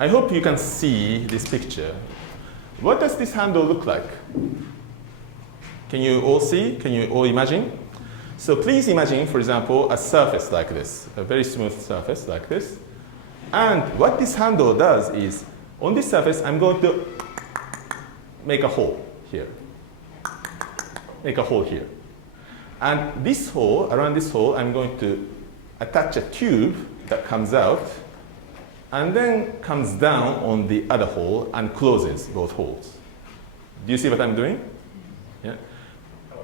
I hope you can see this picture. What does this handle look like? Can you all see? Can you all imagine? So please imagine, for example, a surface like this, a very smooth surface like this. And what this handle does is, on this surface, I'm going to make a hole here. Make a hole here. And this hole, around this hole, I'm going to attach a tube that comes out and then comes down on the other hole and closes both holes. Do you see what I'm doing? Yeah.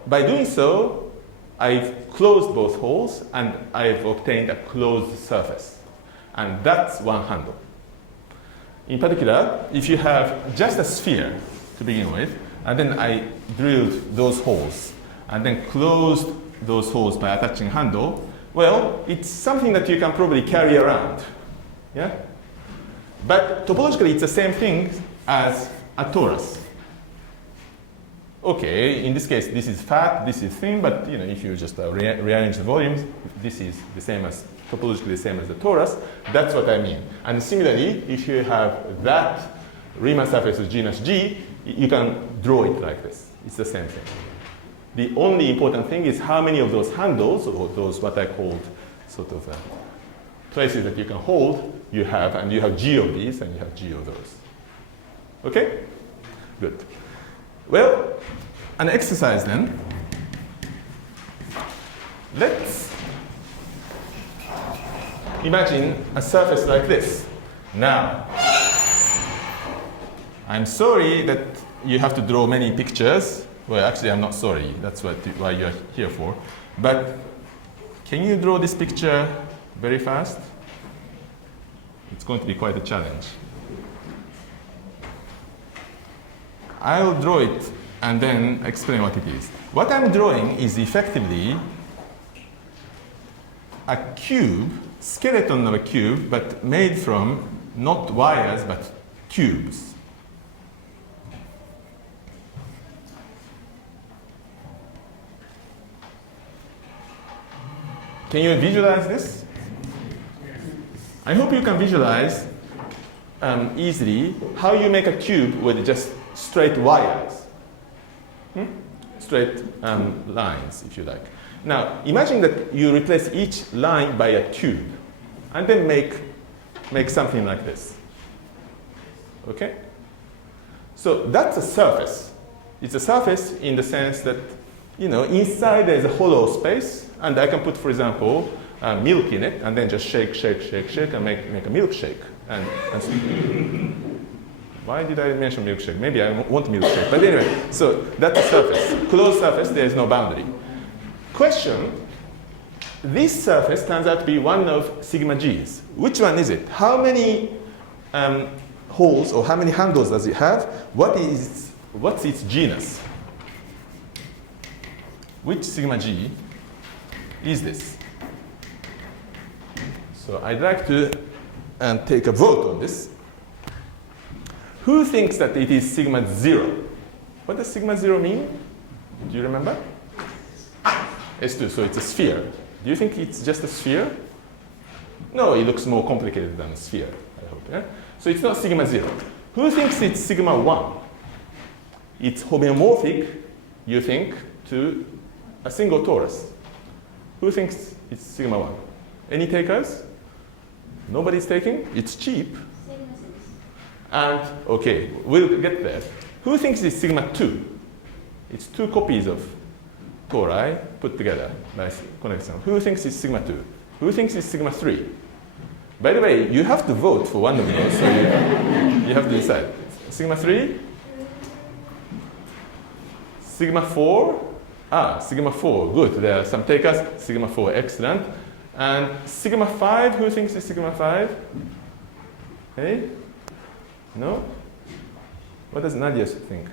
By doing so, I've closed both holes and I've obtained a closed surface. And that's one handle. In particular, if you have just a sphere to begin with, and then I drilled those holes and then closed those holes by attaching a handle, well, it's something that you can probably carry around. Yeah? But topologically, it's the same thing as a torus. Okay, in this case, this is fat, this is thin, but if you just rearrange the volumes, this is the same as, topologically the same as the torus. That's what I mean. And similarly, if you have that Riemann surface of genus G, you can draw it like this. It's the same thing. The only important thing is how many of those handles, or those what I called sort of places that you can hold, you have, and you have G of these, and you have G of those. Okay? Good. Well, an exercise then. Let's imagine a surface like this. Now, I'm sorry that you have to draw many pictures. Well, actually, I'm not sorry. That's why you're here for. But can you draw this picture very fast? It's going to be quite a challenge. I'll draw it and then explain what it is. What I'm drawing is effectively a cube, skeleton of a cube, but made from not wires, but cubes. Can you visualize this? I hope you can visualize easily how you make a cube with just straight wires. Straight lines, if you like. Now, imagine that you replace each line by a cube, and then make something like this. Okay? So that's a surface. It's a surface in the sense that, inside there's a hollow space, and I can put, for example, milk in it, and then just shake, shake, shake, shake, and make a milkshake. Why did I mention milkshake? Maybe I want milkshake. But anyway, so that's a surface. Closed surface, there is no boundary. Question, this surface turns out to be one of sigma g's. Which one is it? How many holes or how many handles does it have? What's its genus? Which sigma g is this? So I'd like to take a vote on this. Who thinks that it is sigma 0? What does sigma 0 mean? Do you remember? S2, so it's a sphere. Do you think it's just a sphere? No, it looks more complicated than a sphere, I hope. Yeah? So it's not sigma 0. Who thinks it's sigma 1? It's homeomorphic, you think, to a single torus. Who thinks it's sigma 1? Any takers? Nobody's taking? It's cheap. And, okay, we'll get there. Who thinks it's sigma 2? It's two copies of tori put together by connection. Who thinks it's sigma 2? Who thinks it's sigma 3? By the way, you have to vote for one of those, so you have to decide. Sigma 3? Sigma 4? Sigma 4, good. There are some takers. Sigma 4, excellent. And sigma 5, who thinks it's sigma 5? Hey? No? What does Nadia think?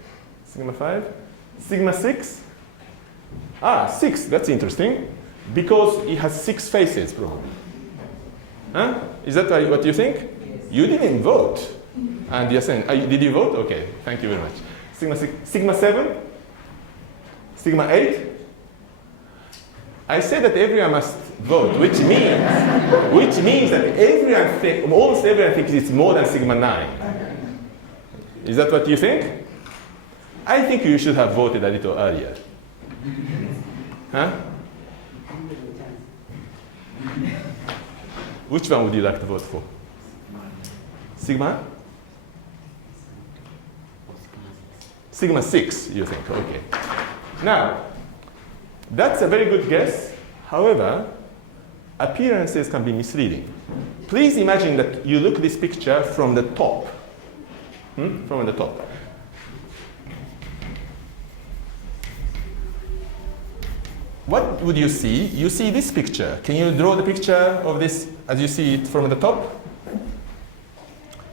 Sigma 5? Sigma 6? 6, that's interesting. Because it has 6 faces, probably. Huh? Is that what you think? Yes. You didn't vote. And you're saying, did you vote? Okay, thank you very much. Sigma 6, Sigma 7? Sigma 8? I say that everyone must vote, which means that almost everyone thinks it's more than sigma 9. Is that what you think? I think you should have voted a little earlier. Huh? Which one would you like to vote for? Sigma? Sigma 6, you think, okay. Now, that's a very good guess. However, appearances can be misleading. Please imagine that you look at this picture from the top. From the top. What would you see? You see this picture. Can you draw the picture of this as you see it from the top?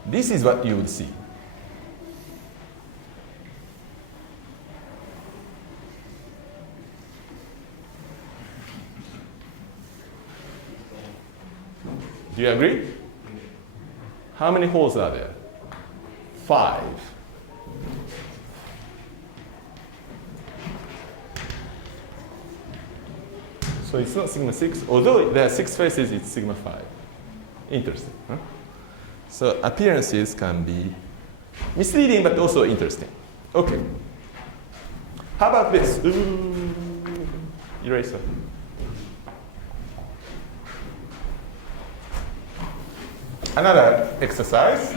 This is what you would see. Do you agree? How many holes are there? 5. So it's not sigma 6. Although there are 6 faces, it's sigma 5. Interesting. Huh? So appearances can be misleading, but also interesting. Okay. How about this? Ooh, eraser. Another exercise.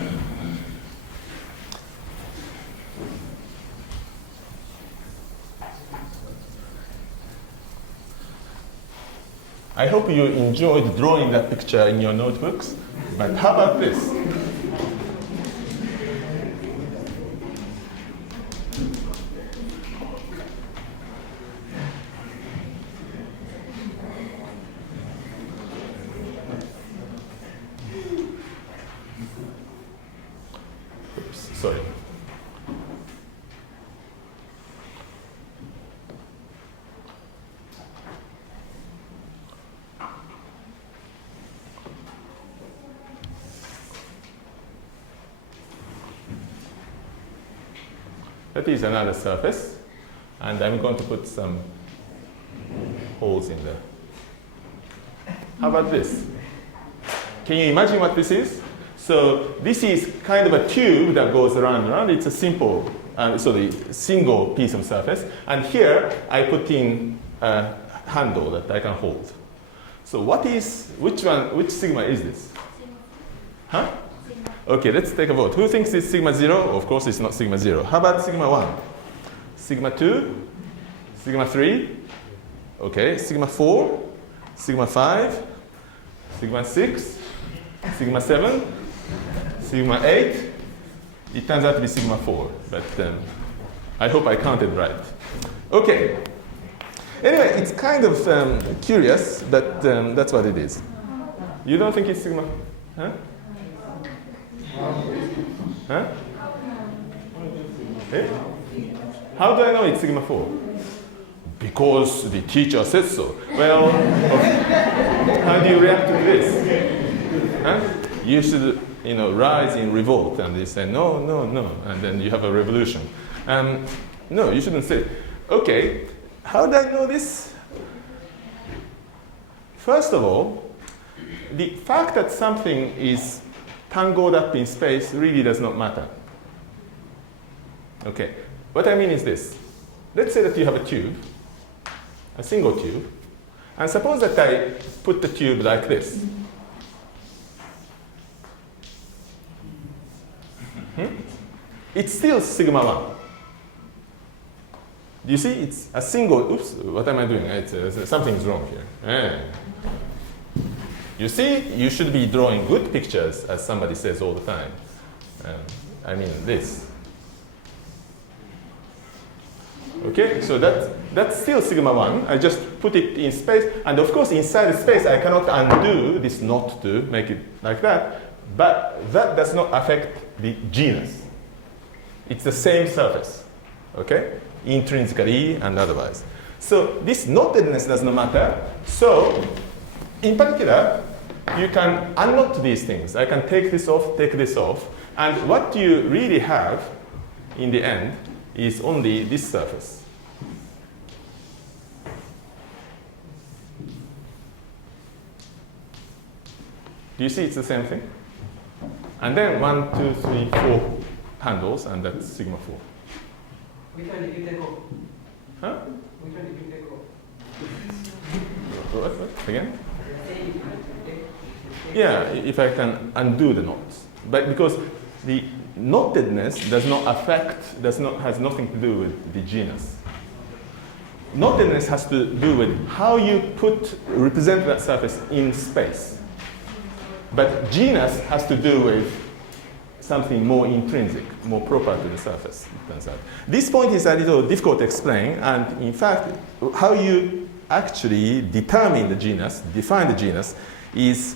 I hope you enjoyed drawing that picture in your notebooks, but how about this? Oops, sorry. That is another surface, and I'm going to put some holes in there. How about this? Can you imagine what this is? So this is kind of a tube that goes around and around. It's a simple, single piece of surface. And here I put in a handle that I can hold. So which sigma is this? Huh? Okay, let's take a vote. Who thinks it's sigma 0? Of course, it's not sigma 0. How about sigma 1? Sigma 2? Sigma 3? Okay, sigma 4? Sigma 5? Sigma 6? Sigma 7? Sigma 8? It turns out to be sigma 4, but I hope I counted right. Okay. Anyway, it's kind of curious, but that's what it is. You don't think it's sigma? Huh? Huh? Eh? How do I know it's sigma 4? Because the teacher said so. Well, how do you react to this? Huh? You should, rise in revolt, and they say no, no, no, and then you have a revolution. No, you shouldn't say. Okay, how do I know this? First of all, the fact that something is tangled up in space really does not matter. Okay, what I mean is this. Let's say that you have a tube, a single tube, and suppose that I put the tube like this. It's still sigma 1. Do you see? It's a single, oops, what am I doing? Something's wrong here. You see, you should be drawing good pictures, as somebody says all the time. I mean this. Okay, so that's still sigma 1. I just put it in space. And of course, inside the space, I cannot undo this not to make it like that. But that does not affect the genus. It's the same surface, okay? Intrinsically and otherwise. So this knottedness does not matter. So in particular, you can unknot these things. I can take this off. And what you really have in the end is only this surface. Do you see it's the same thing? And then 1, 2, 3, 4 handles, and that's sigma 4. Which one did you take off? Huh? Which one did you take off? What? Again? Yeah, if I can undo the knots. But because the knottedness does not has nothing to do with the genus. Knottedness has to do with how you represent that surface in space. But genus has to do with something more intrinsic, more proper to the surface, it turns out. This point is a little difficult to explain, and in fact, how you actually define the genus, is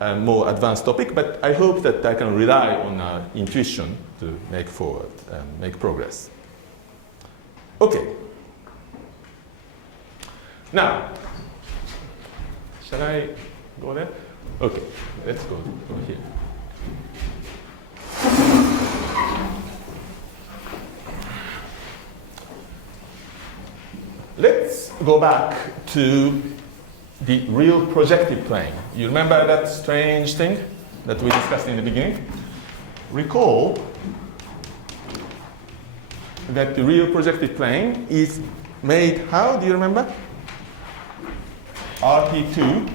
a more advanced topic, but I hope that I can rely on intuition to make progress. Okay. Now, shall I go there? Okay, let's go over here. Let's go back to the real projective plane. You remember that strange thing that we discussed in the beginning? Recall that the real projective plane is made how? Do you remember? RP2,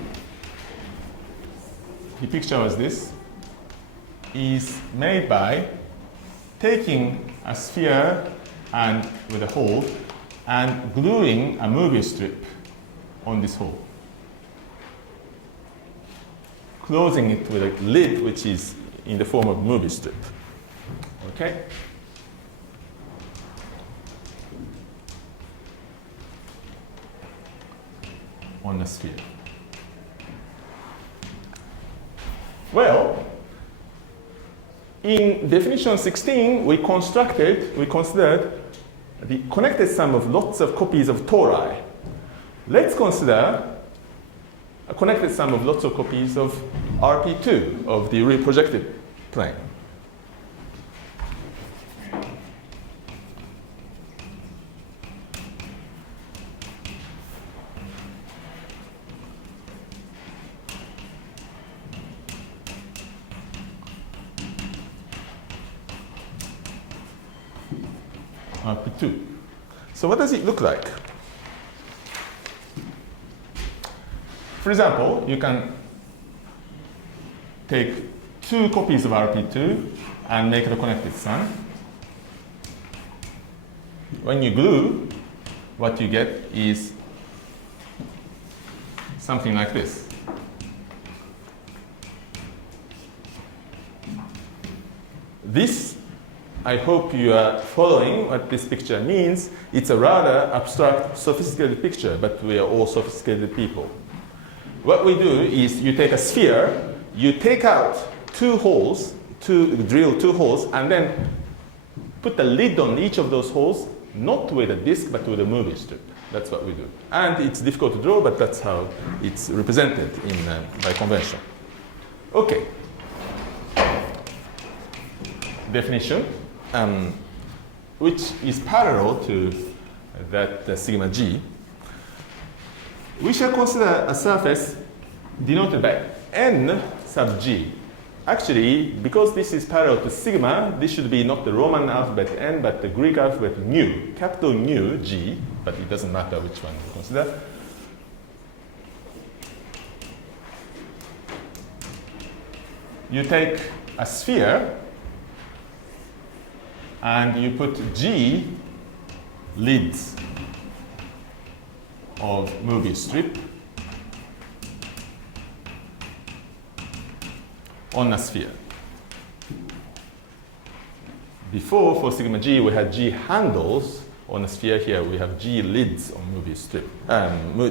the picture was this, is made by taking a sphere and with a hole and gluing a movie strip on this hole, closing it with a lid which is in the form of movie strip. Okay? On the sphere. Well, in definition 16, we considered the connected sum of lots of copies of tori. Let's consider a connected sum of lots of copies of RP2, of the real projective plane. RP2. So what does it look like? For example, you can take 2 copies of RP2 and make it a connected sum. When you glue, what you get is something like this. This, I hope you are following what this picture means. It's a rather abstract, sophisticated picture, but we are all sophisticated people. What we do is you take a sphere, you take out 2 holes, drill 2 holes, and then put a lid on each of those holes, not with a disc, but with a movie strip. That's what we do. And it's difficult to draw, but that's how it's represented by convention. Okay. Definition. Which is parallel to that sigma g. We shall consider a surface denoted by n sub g. Actually, because this is parallel to sigma, this should be not the Roman alphabet n, but the Greek alphabet nu, capital nu, g, but it doesn't matter which one you consider. You take a sphere, and you put G lids of movie strip on a sphere. Before, for sigma G, we had G handles on a sphere. Here we have G lids on movie strip,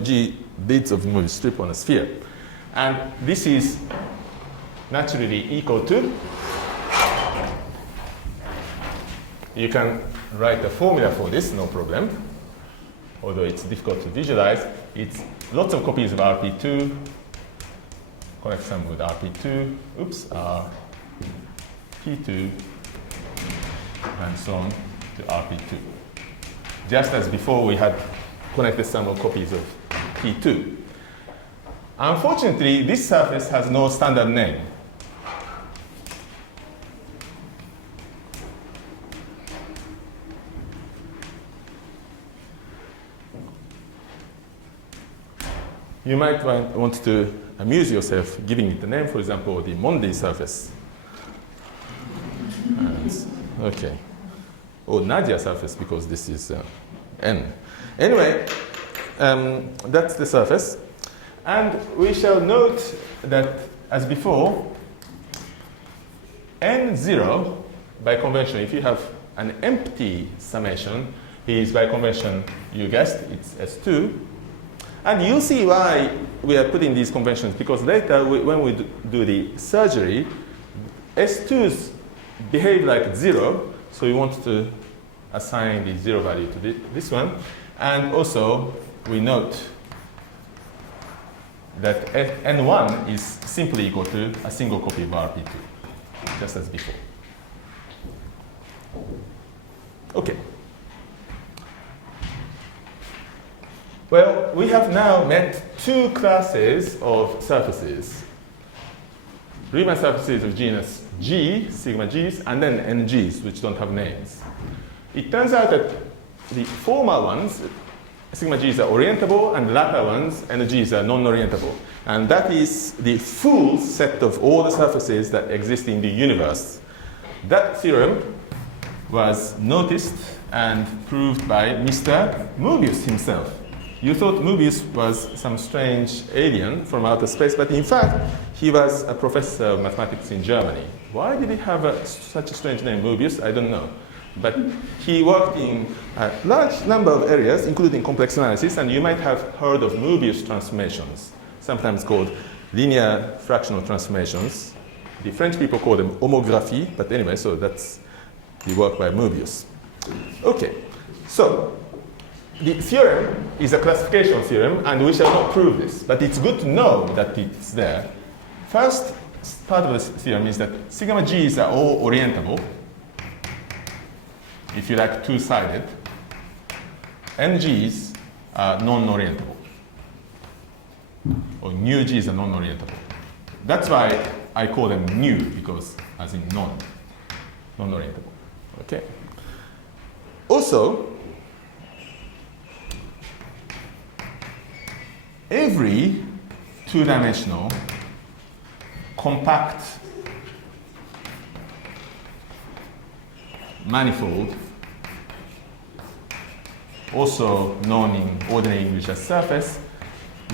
G lids of movie strip on a sphere. And this is naturally equal to, you can write a formula for this, no problem. Although it's difficult to visualize, it's lots of copies of RP2, connect some with RP2, RP2, and so on to RP2. Just as before we had connected sum of copies of P2. Unfortunately, this surface has no standard name. You might want to amuse yourself giving it a name, for example, the Monday surface. And, okay. Or Nadia surface, because this is N. Anyway, that's the surface. And we shall note that, as before, N0, by convention, if you have an empty summation, is by convention, you guessed, it's S2. And you'll see why we are putting these conventions, because later, when we do the surgery, S2s behave like 0, so we want to assign the 0 value to this one. And also, we note that N1 is simply equal to a single copy of RP2, just as before. Okay. Well, we have now met two classes of surfaces. Riemann surfaces of genus G, sigma G's, and then NG's, which don't have names. It turns out that the former ones, sigma G's, are orientable, and the latter ones, NG's, are non-orientable. And that is the full set of all the surfaces that exist in the universe. That theorem was noticed and proved by Mr. Möbius himself. You thought Möbius was some strange alien from outer space, but in fact, he was a professor of mathematics in Germany. Why did he have such a strange name, Möbius? I don't know. But he worked in a large number of areas, including complex analysis, and you might have heard of Möbius transformations, sometimes called linear fractional transformations. The French people call them homographie, but anyway, so that's the work by Möbius. Okay, so the theorem is a classification theorem, and we shall not prove this, but it's good to know that it's there. First part of this theorem is that sigma G's are all orientable, if you like, two-sided. NG's are non-orientable, or nu G's are non-orientable. That's why I call them nu, because as in non-orientable. Okay. Also, every two-dimensional compact manifold, also known in ordinary English as surface,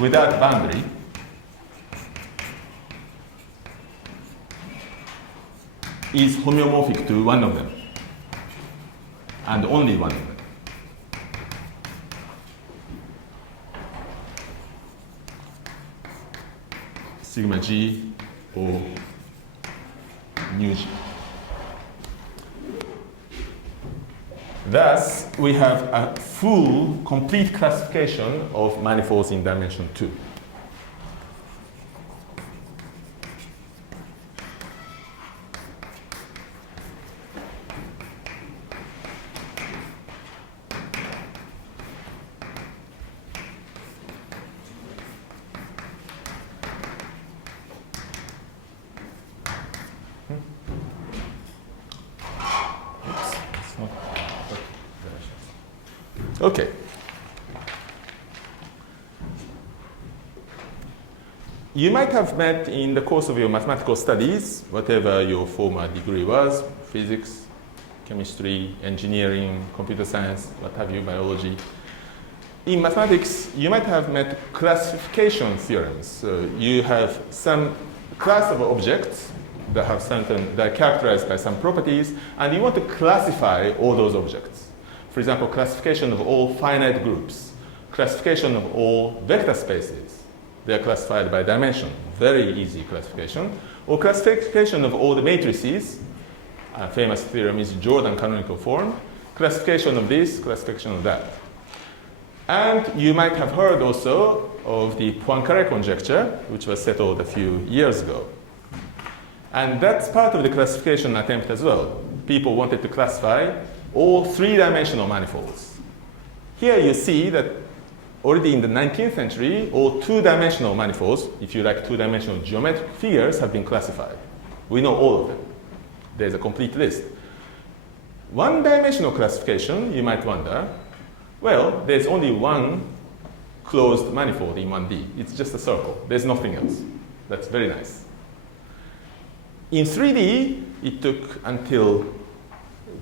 without boundary, is homeomorphic to one of them, and only one of them. Sigma G or nu G. Thus, we have a full, complete classification of manifolds in dimension 2. Okay. You might have met in the course of your mathematical studies, whatever your former degree was, physics, chemistry, engineering, computer science, what have you, biology. In mathematics, you might have met classification theorems. So you have some class of objects that are characterized by some properties, and you want to classify all those objects. For example, classification of all finite groups, classification of all vector spaces. They are classified by dimension, very easy classification. Or classification of all the matrices. A famous theorem is Jordan canonical form. Classification of this, classification of that. And you might have heard also of the Poincaré conjecture, which was settled a few years ago. And that's part of the classification attempt as well. People wanted to classify all three-dimensional manifolds. Here you see that already in the 19th century, all two-dimensional manifolds, if you like two-dimensional geometric figures, have been classified. We know all of them. There's a complete list. One-dimensional classification, you might wonder, well, there's only one closed manifold in 1D. It's just a circle. There's nothing else. That's very nice. In 3D, it took until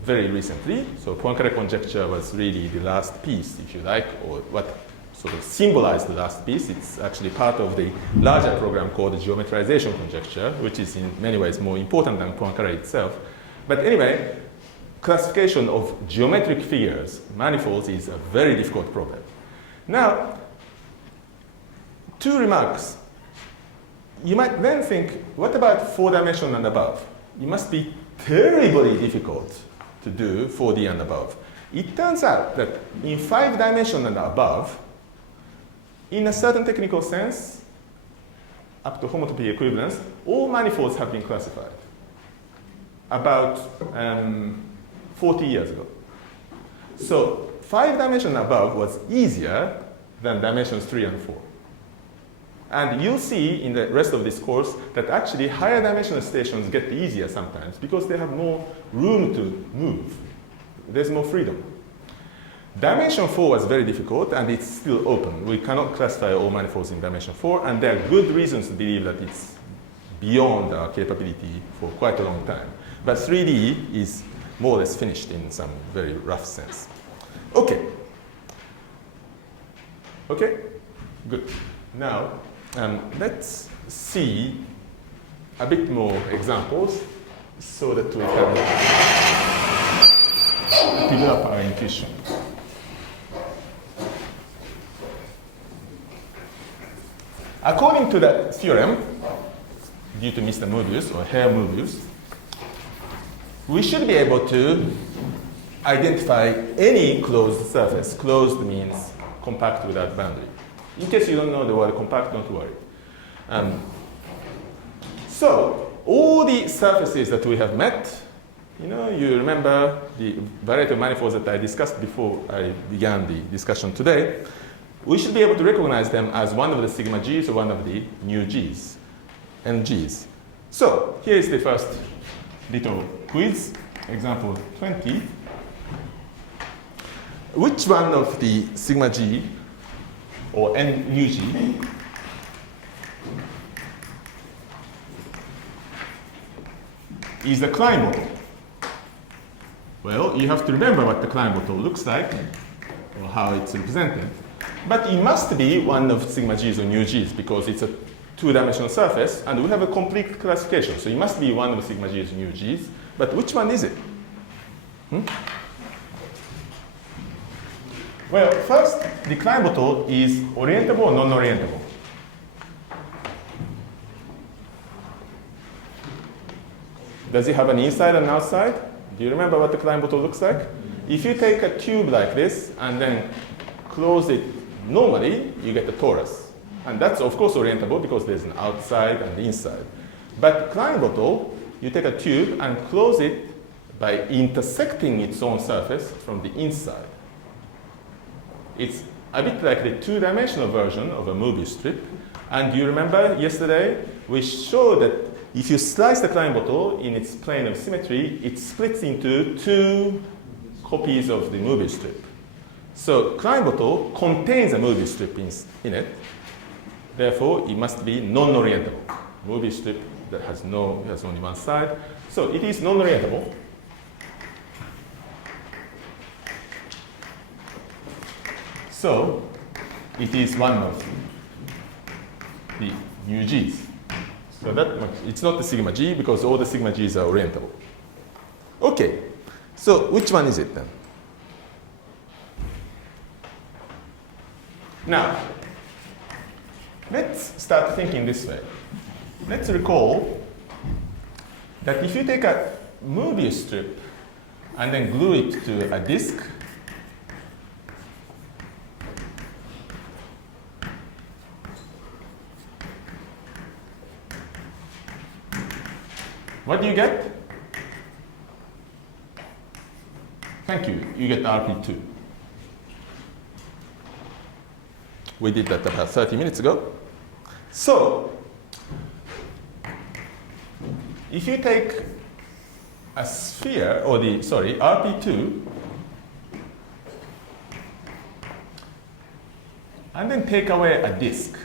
very recently. So Poincaré conjecture was really the last piece, if you like, or what sort of symbolized the last piece. It's actually part of the larger program called the geometrization conjecture, which is in many ways more important than Poincaré itself. But anyway, classification of geometric figures, manifolds, is a very difficult problem. Now, two remarks. You might then think, what about 4 dimension and above? It must be terribly difficult to do 4D and above. It turns out that in 5 dimension and above, in a certain technical sense, up to homotopy equivalence, all manifolds have been classified about 40 years ago. So 5 dimension and above was easier than dimensions 3 and 4. And you'll see in the rest of this course that actually higher dimensional stations get easier sometimes because they have more room to move. There's more freedom. Dimension 4 was very difficult and it's still open. We cannot classify all manifolds in dimension 4, and there are good reasons to believe that it's beyond our capability for quite a long time. But 3D is more or less finished in some very rough sense. Okay. Okay? Good. Now, let's see a bit more examples so that we can develop our intuition. According to that theorem, due to Mr. Möbius or Herr Möbius, we should be able to identify any closed surface. Closed means compact without boundary. In case you don't know the word compact, don't worry. So all the surfaces that we have met, you remember the variety of manifolds that I discussed before I began the discussion today. We should be able to recognize them as one of the sigma g's or one of the nu g's and g's. So here is the first little quiz, example 20. Which one of the sigma g or n nu g is the Klein bottle? Well, you have to remember what the Klein bottle looks like or how it's represented. But it must be one of sigma g's or nu g's because it's a two-dimensional surface and we have a complete classification. So it must be one of sigma g's or nu g's. But which one is it? Well, first, the Klein bottle is orientable or non-orientable? Does it have an inside and outside? Do you remember what the Klein bottle looks like? If you take a tube like this and then close it normally, you get a torus. And that's, of course, orientable because there's an outside and inside. But Klein bottle, you take a tube and close it by intersecting its own surface from the inside. It's a bit like the two-dimensional version of a Möbius strip. And you remember yesterday, we showed that if you slice the Klein bottle in its plane of symmetry, it splits into 2 copies of the Möbius strip. So Klein bottle contains a Möbius strip in it. Therefore, it must be non-orientable. Möbius strip that has only one side. So it is non-orientable. So it is one of the nu g's. So it's not the sigma g because all the sigma g's are orientable. Okay. So which one is it then? Now, let's start thinking this way. Let's recall that if you take a Möbius strip and then glue it to a disk, what do you get? Thank you. You get RP2. We did that about 30 minutes ago. So, if you take a sphere, or RP2, and then take away a disk,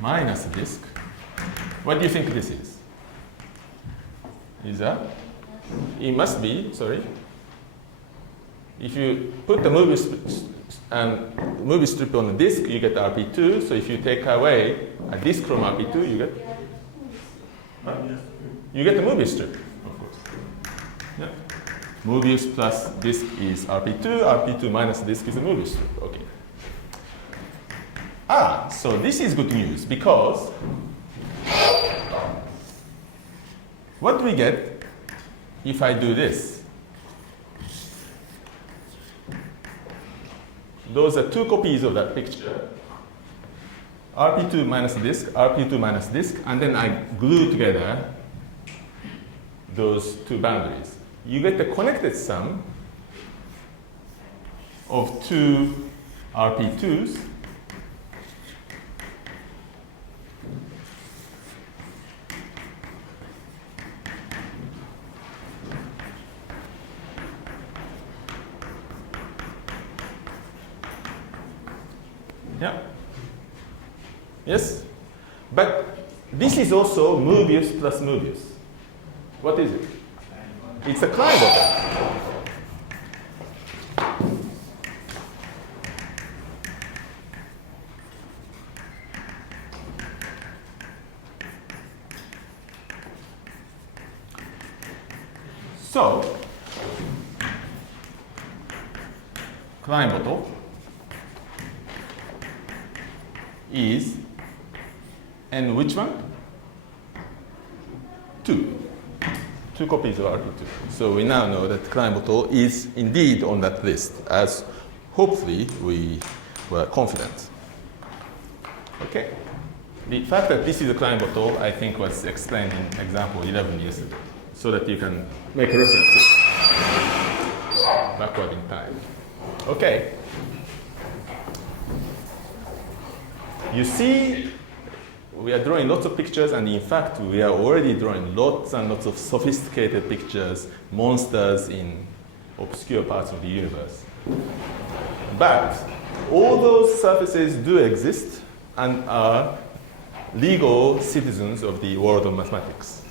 minus a disk, what do you think this is? Is that? It must be, if you put the movie strip on the disk, you get RP2. So if you take away a disk from RP2, you get? You get the movie strip, of course. Yeah. Mobius plus disk is RP2. RP2 minus disk is a movie strip. Okay. So this is good news, because what do we get if I do this? Those are two copies of that picture. RP2 minus disk, RP2 minus disk, and then I glue together those two boundaries. You get the connected sum of two RP2s Yeah. Yes? But this is also Mobius plus Mobius. What is it? It's a Klein bottle. So, Klein bottle is, and which one? Two copies of RP2. So we now know that Klein bottle is indeed on that list, as hopefully we were confident. Okay. The fact that this is a Klein bottle, I think, was explained in example 11 yesterday, so that you can make a reference to it backward in time. Okay. You see, we are drawing lots of pictures, and in fact, we are already drawing lots and lots of sophisticated pictures, monsters in obscure parts of the universe. But all those surfaces do exist and are legal citizens of the world of mathematics.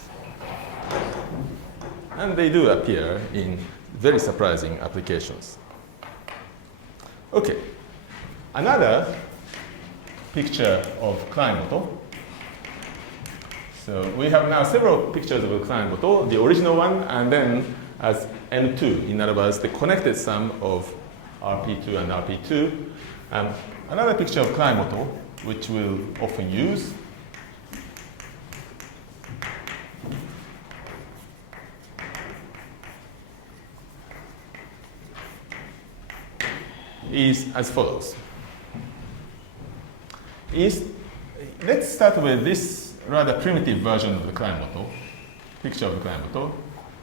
And they do appear in very surprising applications. Okay, another picture of Klein bottle. So we have now several pictures of a Klein bottle, the original one, and then as M2, in other words, the connected sum of RP2 and RP2. Another picture of Klein bottle, which we'll often use, is as follows. Let's start with this rather primitive version of the Klein bottle, picture of the Klein bottle.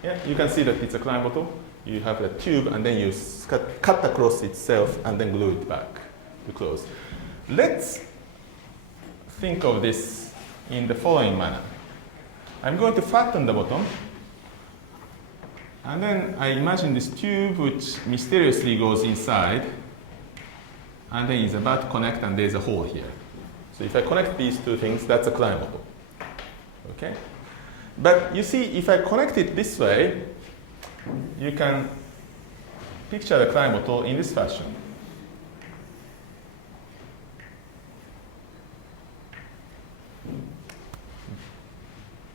Yeah, you can see that it's a Klein bottle. You have a tube, and then you cut across itself and then glue it back to close. Let's think of this in the following manner. I'm going to flatten the bottom, and then I imagine this tube which mysteriously goes inside, and then is about to connect, and there's a hole here. So if I connect these two things, that's a Klein bottle. Okay? But you see, if I connect it this way, you can picture the Klein bottle in this fashion.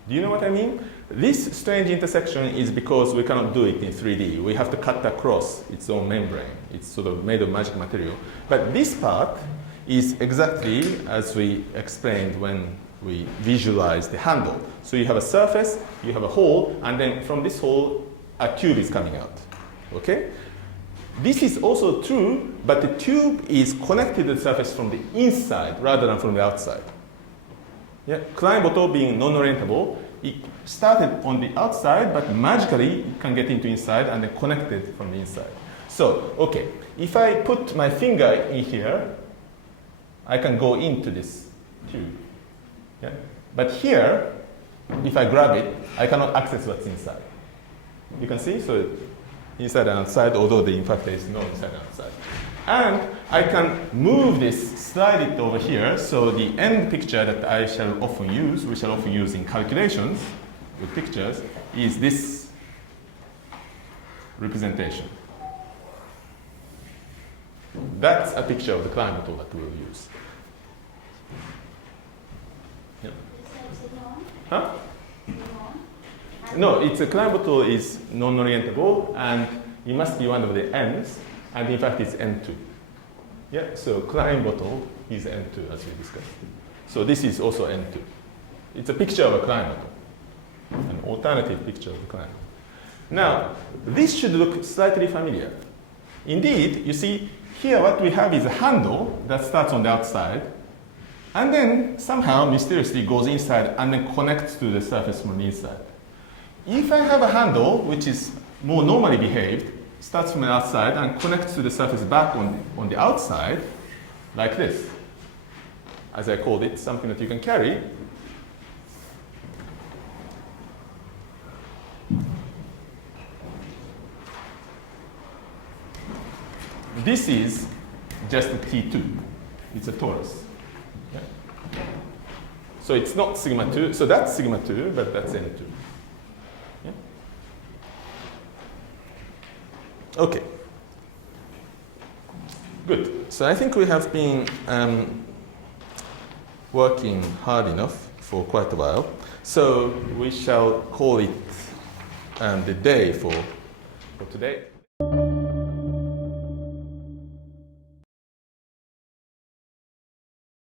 Do you know what I mean? This strange intersection is because we cannot do it in 3D. We have to cut across its own membrane. It's sort of made of magic material. But this part is exactly as we explained when we visualize the handle. So you have a surface, you have a hole, and then from this hole, a tube is coming out. Okay? This is also true, but the tube is connected to the surface from the inside rather than from the outside. Yeah, Klein bottle being non-orientable, it started on the outside, but magically it can get into inside and then connected from the inside. So, okay, if I put my finger in here, I can go into this tube. Yeah? But here, if I grab it, I cannot access what's inside. You can see? So inside and outside, although in fact there is no inside and outside. And I can move this, slide it over here, so the end picture that I shall often use, we shall often use in calculations with pictures, is this representation. That's a picture of the Klein bottle that we will use. Yeah. Huh? No, it's a Klein bottle is non-orientable, and it must be one of the ends, and in fact it's N2. Yeah, so Klein bottle is N2 as we discussed. So this is also N2. It's a picture of a Klein bottle, an alternative picture of the Klein. Now, this should look slightly familiar. Indeed, you see, here what we have is a handle that starts on the outside, and then somehow mysteriously goes inside and then connects to the surface from the inside. If I have a handle which is more normally behaved, starts from the outside and connects to the surface back on the outside, like this, as I called it, something that you can carry. This is just a T2. It's a torus. Yeah? So it's not sigma 2. So that's sigma 2, but that's N2. Yeah? Okay. Good. So I think we have been working hard enough for quite a while. So we shall call it the day for today.